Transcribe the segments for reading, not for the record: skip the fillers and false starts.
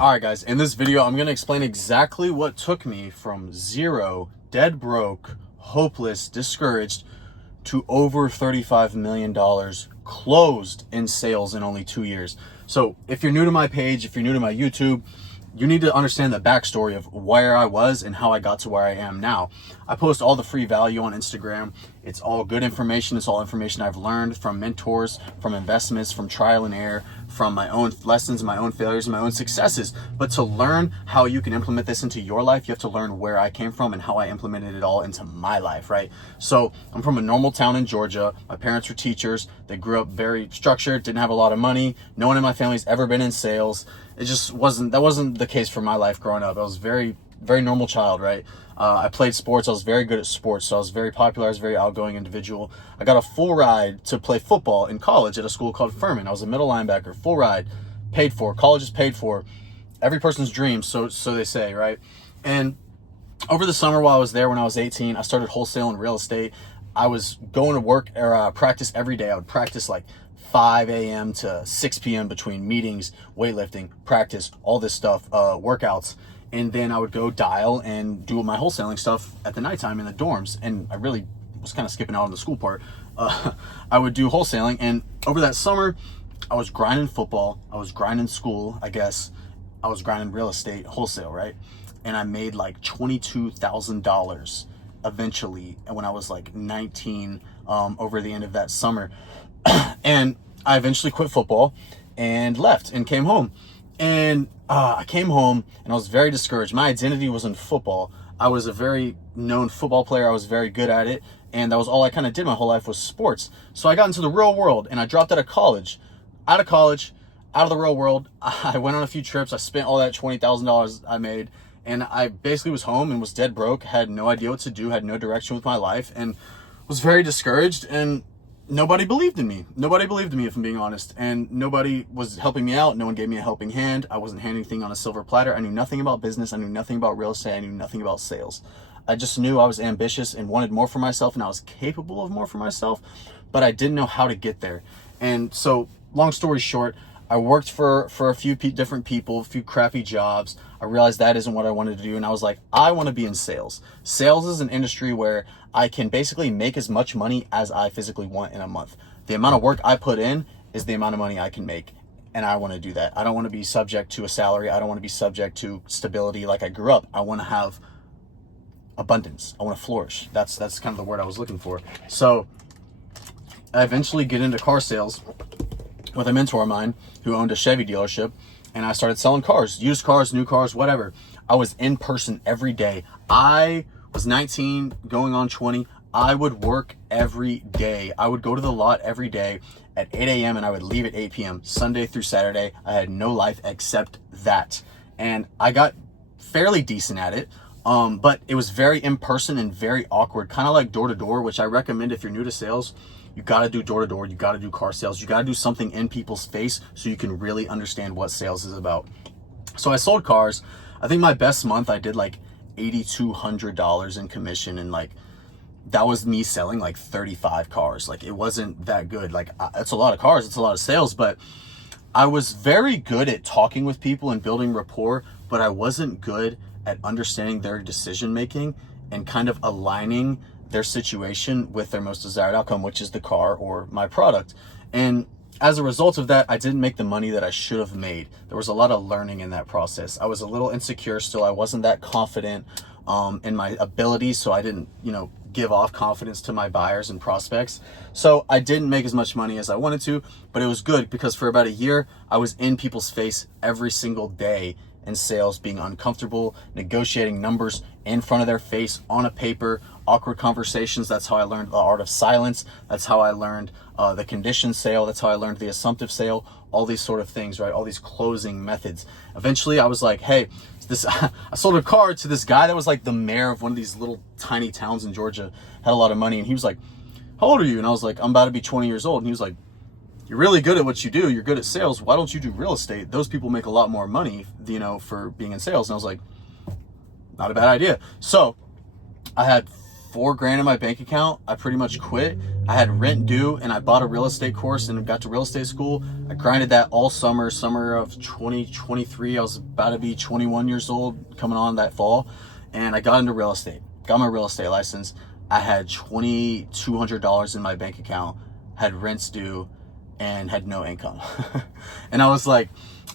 All right, guys, in this video, I'm going to explain exactly what took me from zero, dead broke, hopeless, discouraged, to over $35 million closed in sales in only 2 years. So if you're new to my page, if you're new to my YouTube, you need to understand the backstory of where I was and how I got to where I am now. I post all the free value on Instagram. It's all good information. It's all information I've learned from mentors, from investments, from trial and error, from my own lessons, my own failures, and my own successes. But to learn how you can implement this into your life, you have to learn where I came from and how I implemented it all into my life, right? So I'm from a normal town in Georgia. My parents were teachers. They grew up very structured, didn't have a lot of money. No one in my family's ever been in sales. It just wasn't the case for my life growing up. I was very normal child, right? I played sports. I was very good at sports. So I was very popular. I was a very outgoing individual. I got a full ride to play football in college at a school called Furman. I was a middle linebacker, full ride, paid for. College is paid for. Every person's dream, so they say, right? And over the summer while I was there, when I was 18, I started wholesaling real estate. I was going to work or practice every day. I would practice like 5 a.m. to 6 p.m. between meetings, weightlifting, practice, all this stuff, workouts. And then I would go dial and do my wholesaling stuff at the nighttime in the dorms. And I really was kind of skipping out on the school part. I would do wholesaling. And over that summer, I was grinding football. I was grinding school, I guess. I was grinding real estate, wholesale, right? And I made like $22,000 eventually when I was like 19 over the end of that summer. And I eventually quit football and left and came home. And I came home and I was very discouraged. My identity was in football. I was a very known football player. I was very good at it. And that was all I kind of did my whole life was sports. So I got into the real world and I dropped out of college. Out of the real world, I went on a few trips. I spent all that $20,000 I made. And I basically was home and was dead broke, had no idea what to do, had no direction with my life, and was very discouraged. And nobody believed in me. Nobody believed in me, if I'm being honest. And nobody was helping me out. No one gave me a helping hand. I wasn't handing anything on a silver platter. I knew nothing about business. I knew nothing about real estate. I knew nothing about sales. I just knew I was ambitious and wanted more for myself, and I was capable of more for myself, but I didn't know how to get there. And so, long story short, I worked for a few different people, a few crappy jobs. I realized that isn't what I wanted to do. And I was like, I want to be in sales. Sales is an industry where I can basically make as much money as I physically want in a month. The amount of work I put in is the amount of money I can make. And I want to do that. I don't want to be subject to a salary. I don't want to be subject to stability like I grew up. I want to have abundance. I want to flourish. That's kind of the word I was looking for. So I eventually get into car sales with a mentor of mine who owned a Chevy dealership, and I started selling cars, used cars, new cars, whatever. I was in person every day. I was 19, going on 20. I would work every day. I would go to the lot every day at 8 a.m. and I would leave at 8 p.m. Sunday through Saturday. I had no life except that. And I got fairly decent at it. But it was very in-person and very awkward, kind of like door-to-door, which I recommend if you're new to sales. You got to do door-to-door. You got to do car sales. You got to do something in people's face so you can really understand what sales is about. So I sold cars. I think my best month, I did like $8,200 in commission. And like, that was me selling like 35 cars. Like, it wasn't that good. Like, it's a lot of cars. It's a lot of sales. But I was very good at talking with people and building rapport, but I wasn't good at understanding their decision-making and kind of aligning their situation with their most desired outcome, which is the car or my product. And as a result of that, I didn't make the money that I should have made. There was a lot of learning in that process. I was a little insecure still. I wasn't that confident in my abilities, so I didn't, give off confidence to my buyers and prospects. So I didn't make as much money as I wanted to, but it was good because for about a year, I was in people's face every single day in sales, being uncomfortable, negotiating numbers in front of their face on a paper, awkward conversations. That's how I learned the art of silence. That's how I learned the conditioned sale. That's how I learned the assumptive sale, all these sort of things, right? All these closing methods. Eventually I was like, hey, I sold a car to this guy that was like the mayor of one of these little tiny towns in Georgia, had a lot of money. And he was like, how old are you? And I was like, I'm about to be 20 years old. And he was like, you're really good at what you do. You're good at sales. Why don't you do real estate? Those people make a lot more money, for being in sales. And I was like, not a bad idea. So I had $4,000 in my bank account. I pretty much quit. I had rent due, and I bought a real estate course and got to real estate school. I grinded that all summer of 2023. I was about to be 21 years old coming on that fall, and I got into real estate, got my real estate license. I had $2,200 in my bank account, had rents due, and had no income. And I was like,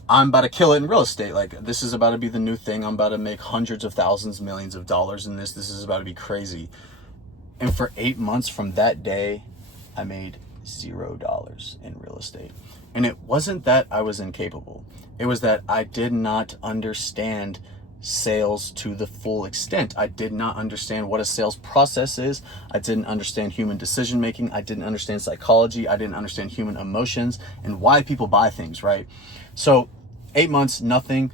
I'm about to kill it in real estate. Like, this is about to be the new thing. I'm about to make hundreds of thousands, millions of dollars in this. This is about to be crazy. And for 8 months from that day, I made $0 in real estate. And it wasn't that I was incapable. It was that I did not understand sales to the full extent. I did not understand what a sales process is. I didn't understand human decision making. I didn't understand psychology. I didn't understand human emotions and why people buy things, right? So 8 months, nothing.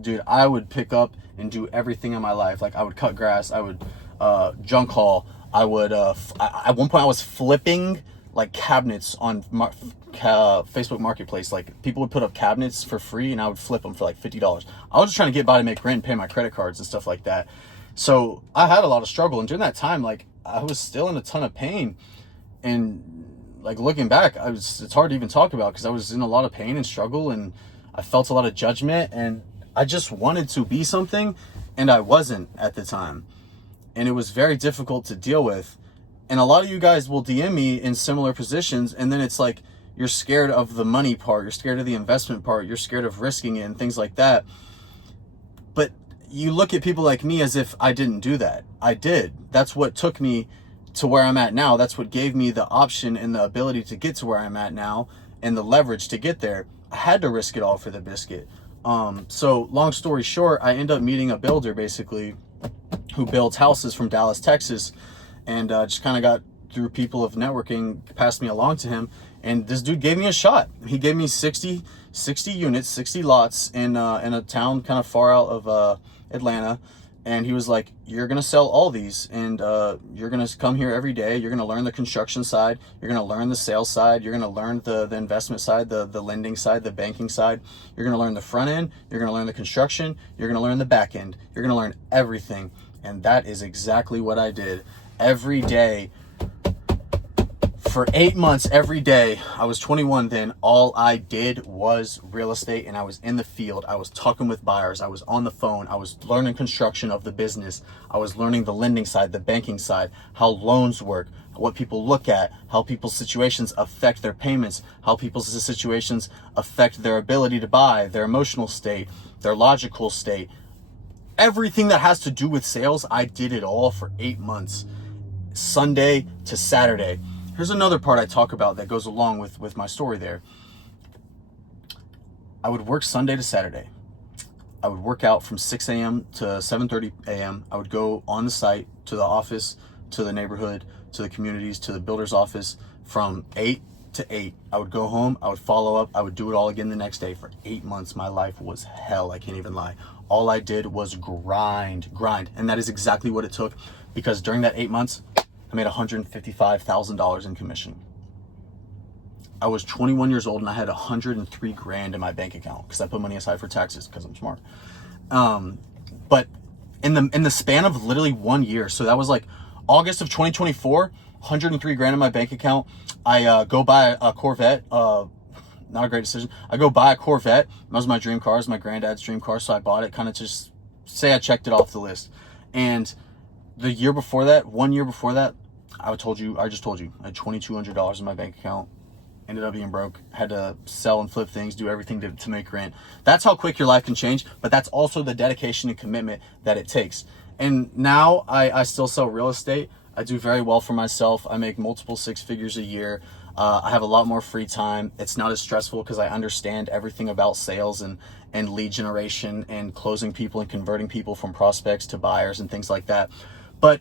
Dude, I would pick up and do everything in my life. Like, I would cut grass. I would junk haul. I would, at one point I was flipping like cabinets on Facebook Marketplace. Like, people would put up cabinets for free and I would flip them for like $50. I was just trying to get by to make rent and pay my credit cards and stuff like that. So I had a lot of struggle. And during that time, like, I was still in a ton of pain. And like, looking back, it's hard to even talk about because I was in a lot of pain and struggle, and I felt a lot of judgment, and I just wanted to be something and I wasn't at the time. And it was very difficult to deal with. And a lot of you guys will DM me in similar positions, and then it's like, you're scared of the money part, you're scared of the investment part, you're scared of risking it and things like that. But you look at people like me as if I didn't do that. I did. That's what took me to where I'm at now. That's what gave me the option and the ability to get to where I'm at now, and the leverage to get there. I had to risk it all for the biscuit. So long story short, I end up meeting a builder basically who builds houses from Dallas, Texas, and just kind of got through people of networking, passed me along to him, and this dude gave me a shot. He gave me 60 units, 60 lots in a town kind of far out of Atlanta, and he was like, you're gonna sell all these, and you're gonna come here every day, you're gonna learn the construction side, you're gonna learn the sales side, you're gonna learn the investment side, the lending side, the banking side, you're gonna learn the front end, you're gonna learn the construction, you're gonna learn the back end, you're gonna learn everything. And that is exactly what I did. Every day, for 8 months, every day, I was 21 then, all I did was real estate, and I was in the field. I was talking with buyers. I was on the phone. I was learning construction of the business. I was learning the lending side, the banking side, how loans work, what people look at, how people's situations affect their payments, how people's situations affect their ability to buy, their emotional state, their logical state. Everything that has to do with sales, I did it all for 8 months, Sunday to Saturday. Here's another part I talk about that goes along with my story there. I would work Sunday to Saturday. I would work out from 6 a.m. to 7:30 a.m. I would go on the site, to the office, to the neighborhood, to the communities, to the builder's office from 8 to 8. I would go home, I would follow up, I would do it all again the next day. For 8 months, my life was hell, I can't even lie. All I did was grind. And that is exactly what it took, because during that 8 months, I made $155,000 in commission. I was 21 years old and I had 103 grand in my bank account because I put money aside for taxes because I'm smart. But in the span of literally 1 year, so that was like August of 2024, 103 grand in my bank account. I go buy a Corvette. Not a great decision. I go buy a Corvette. That was my dream car. It was my granddad's dream car, so I bought it. Kind of just say I checked it off the list. And the year before that, 1 year before that, I just told you, I had $2,200 in my bank account. Ended up being broke. Had to sell and flip things, do everything to make rent. That's how quick your life can change, but that's also the dedication and commitment that it takes. And now I still sell real estate. I do very well for myself. I make multiple six figures a year. I have a lot more free time. It's not as stressful because I understand everything about sales and lead generation and closing people and converting people from prospects to buyers and things like that. But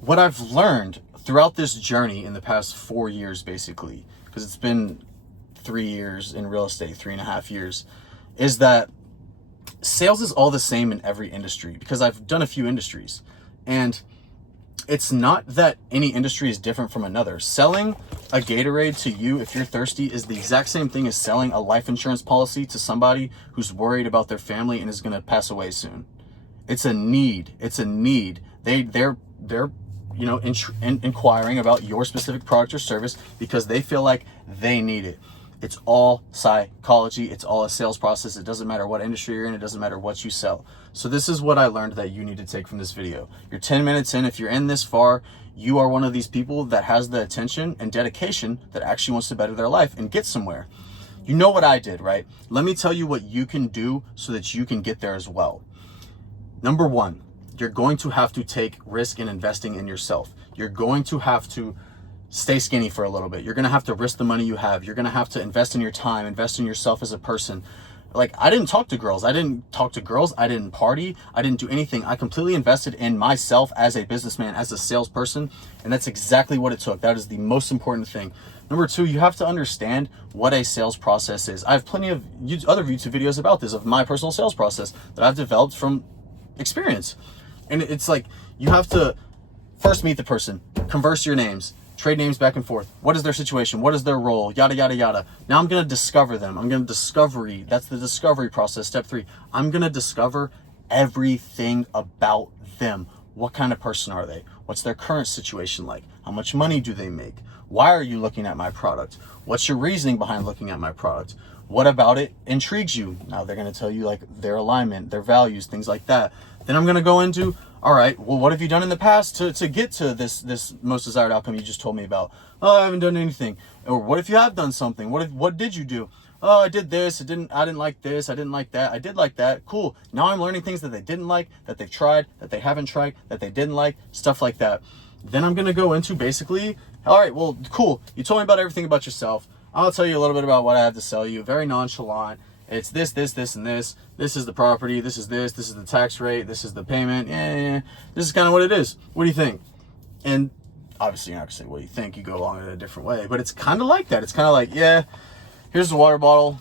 what I've learned throughout this journey in the past 4 years, basically, because it's been 3 years in real estate, 3.5 years, is that sales is all the same in every industry, because I've done a few industries. And it's not that any industry is different from another. Selling a Gatorade to you if you're thirsty is the exact same thing as selling a life insurance policy to somebody who's worried about their family and is going to pass away soon. It's a need. It's a need. They're inquiring about your specific product or service because they feel like they need it. It's all psychology. It's all a sales process. It doesn't matter what industry you're in. It doesn't matter what you sell. So this is what I learned that you need to take from this video. You're 10 minutes in. If you're in this far, you are one of these people that has the attention and dedication that actually wants to better their life and get somewhere. You know what I did, right? Let me tell you what you can do so that you can get there as well. Number one, you're going to have to take risk in investing in yourself. You're going to have to stay skinny for a little bit. You're going to have to risk the money you have. You're going to have to invest in your time, invest in yourself as a person. Like, I didn't talk to girls. I didn't party. I didn't do anything. I completely invested in myself as a businessman, as a salesperson. And that's exactly what it took. That is the most important thing. Number two, you have to understand what a sales process is. I have plenty of other YouTube videos about this, of my personal sales process that I've developed from experience. And it's like, you have to first meet the person, converse your names, trade names back and forth. What is their situation? What is their role? Yada, yada, yada. Now I'm going to discover them. That's the discovery process. Step 3, I'm going to discover everything about them. What kind of person are they? What's their current situation like? How much money do they make? Why are you looking at my product? What's your reasoning behind looking at my product? What about it intrigues you? Now they're going to tell you like their alignment, their values, things like that. Then I'm going to go into, all right, well, what have you done in the past to get to this most desired outcome you just told me about? Oh, I haven't done anything. Or what if you have done something? What did you do? Oh, I did this. I didn't like this. I didn't like that. I did like that. Cool. Now I'm learning things that they didn't like, that they've tried, that they haven't tried, that they didn't like, stuff like that. Then I'm going to go into basically, all right, well, cool. You told me about everything about yourself. I'll tell you a little bit about what I have to sell you. Very nonchalant. It's this, and this. This is the property. This is the tax rate. This is the payment. Yeah. This is kind of what it is. What do you think? And obviously you're not going to say, what do you think? You go along in a different way. But it's kind of like that. It's kind of like, yeah, here's the water bottle.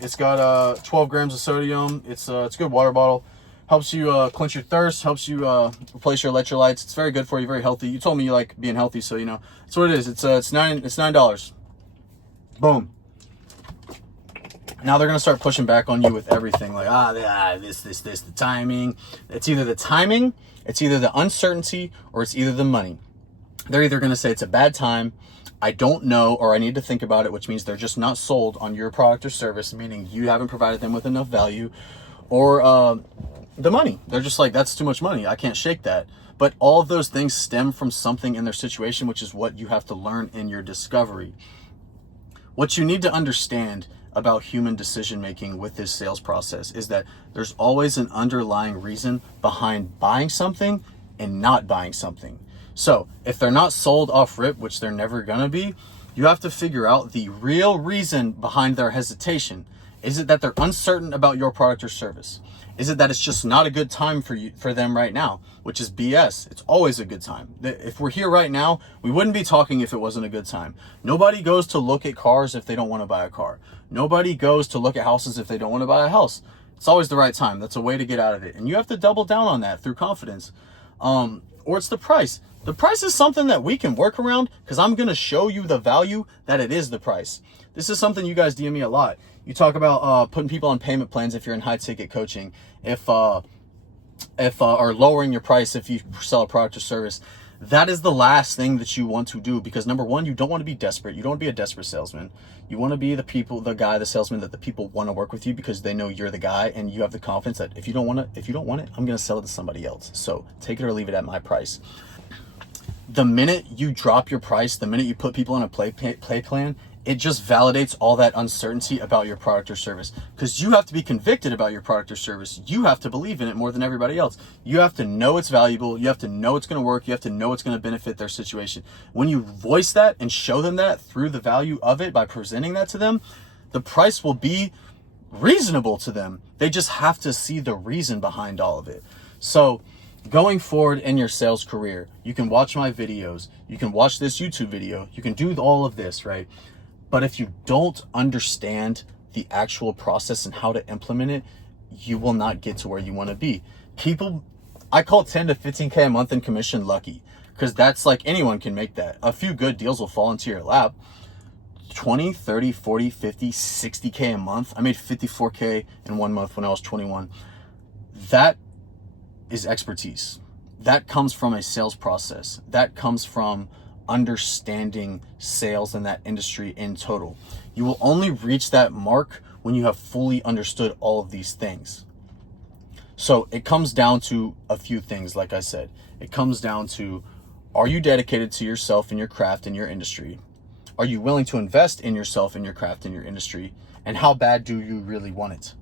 It's got 12 grams of sodium. It's a good water bottle. Helps you quench your thirst. Helps you replace your electrolytes. It's very good for you. Very healthy. You told me you like being healthy, so that's what it is. It's $9. Boom. Now they're gonna start pushing back on you with everything, like this, the timing. It's either the timing, it's either the uncertainty, or it's either the money. They're either gonna say it's a bad time, I don't know, or I need to think about it, which means they're just not sold on your product or service, meaning you haven't provided them with enough value, or the money. They're just like, that's too much money. I can't shake that. But all of those things stem from something in their situation, which is what you have to learn in your discovery. What you need to understand about human decision making with this sales process is that there's always an underlying reason behind buying something and not buying something. So if they're not sold off rip, which they're never gonna be, you have to figure out the real reason behind their hesitation. Is it that they're uncertain about your product or service? Is it that it's just not a good time for them right now, which is BS. It's always a good time. If we're here right now, we wouldn't be talking if it wasn't a good time. Nobody goes to look at cars if they don't want to buy a car. Nobody goes to look at houses if they don't want to buy a house. It's always the right time. That's a way to get out of it. And you have to double down on that through confidence. Or it's the price. The price is something that we can work around because I'm going to show you the value that it is the price. This is something you guys DM me a lot. You talk about putting people on payment plans if you're in high ticket coaching, or lowering your price if you sell a product or service. That is the last thing that you want to do because number one, you don't want to be desperate. You don't want to be a desperate salesman. You want to be the salesman that the people want to work with you because they know you're the guy and you have the confidence that if you don't want it, I'm going to sell it to somebody else. So take it or leave it at my price. The minute you drop your price, the minute you put people on a play plan, it just validates all that uncertainty about your product or service because you have to be convicted about your product or service. You have to believe in it more than everybody else. You have to know it's valuable. You have to know it's going to work. You have to know it's going to benefit their situation. When you voice that and show them that through the value of it by presenting that to them, the price will be reasonable to them. They just have to see the reason behind all of it. So going forward in your sales career, you can watch my videos. You can watch this YouTube video. You can do all of this, right? But if you don't understand the actual process and how to implement it, you will not get to where you want to be. People, I call 10 to 15K a month in commission lucky because that's like anyone can make that. A few good deals will fall into your lap. 20, 30, 40, 50, 60K a month. I made 54K in 1 month when I was 21. That is expertise. that comes from a sales process. That comes from understanding sales in that industry in total. You will only reach that mark when you have fully understood all of these things. So it comes down to a few things. Like I said, it comes down to, are you dedicated to yourself and your craft and your industry? Are you willing to invest in yourself and your craft and your industry? And how bad do you really want it?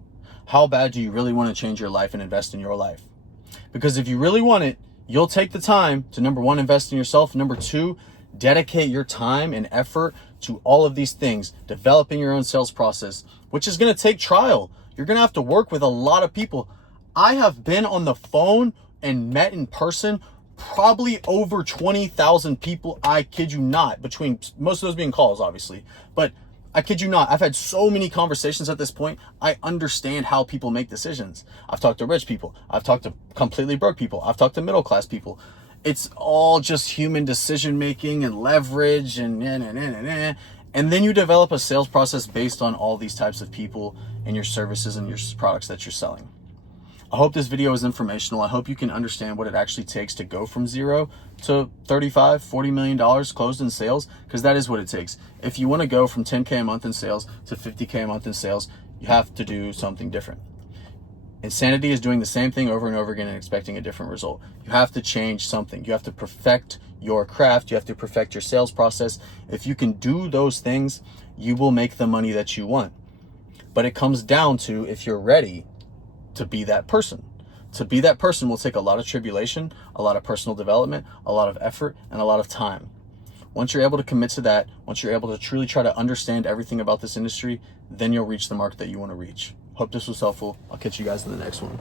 How bad do you really want to change your life and invest in your life? Because if you really want it, you'll take the time to, number one, invest in yourself. Number two, dedicate your time and effort to all of these things, developing your own sales process, which is going to take trial. You're going to have to work with a lot of people. I have been on the phone and met in person probably over 20,000 people. I kid you not, between most of those being calls, obviously, but I kid you not, I've had so many conversations at this point. I understand how people make decisions. I've talked to rich people. I've talked to completely broke people. I've talked to middle-class people. It's all just human decision-making and leverage and and then you develop a sales process based on all these types of people and your services and your products that you're selling. I hope this video is informational. I hope you can understand what it actually takes to go from 0 to $35, $40 million closed in sales, because that is what it takes. If you want to go from 10K a month in sales to 50K a month in sales, you have to do something different. Insanity is doing the same thing over and over again and expecting a different result. You have to change something. You have to perfect your craft. You have to perfect your sales process. If you can do those things, you will make the money that you want. But it comes down to if you're ready to be that person. To be that person will take a lot of tribulation, a lot of personal development, a lot of effort, and a lot of time. Once you're able to commit to that, once you're able to truly try to understand everything about this industry, then you'll reach the mark that you want to reach. Hope this was helpful. I'll catch you guys in the next one.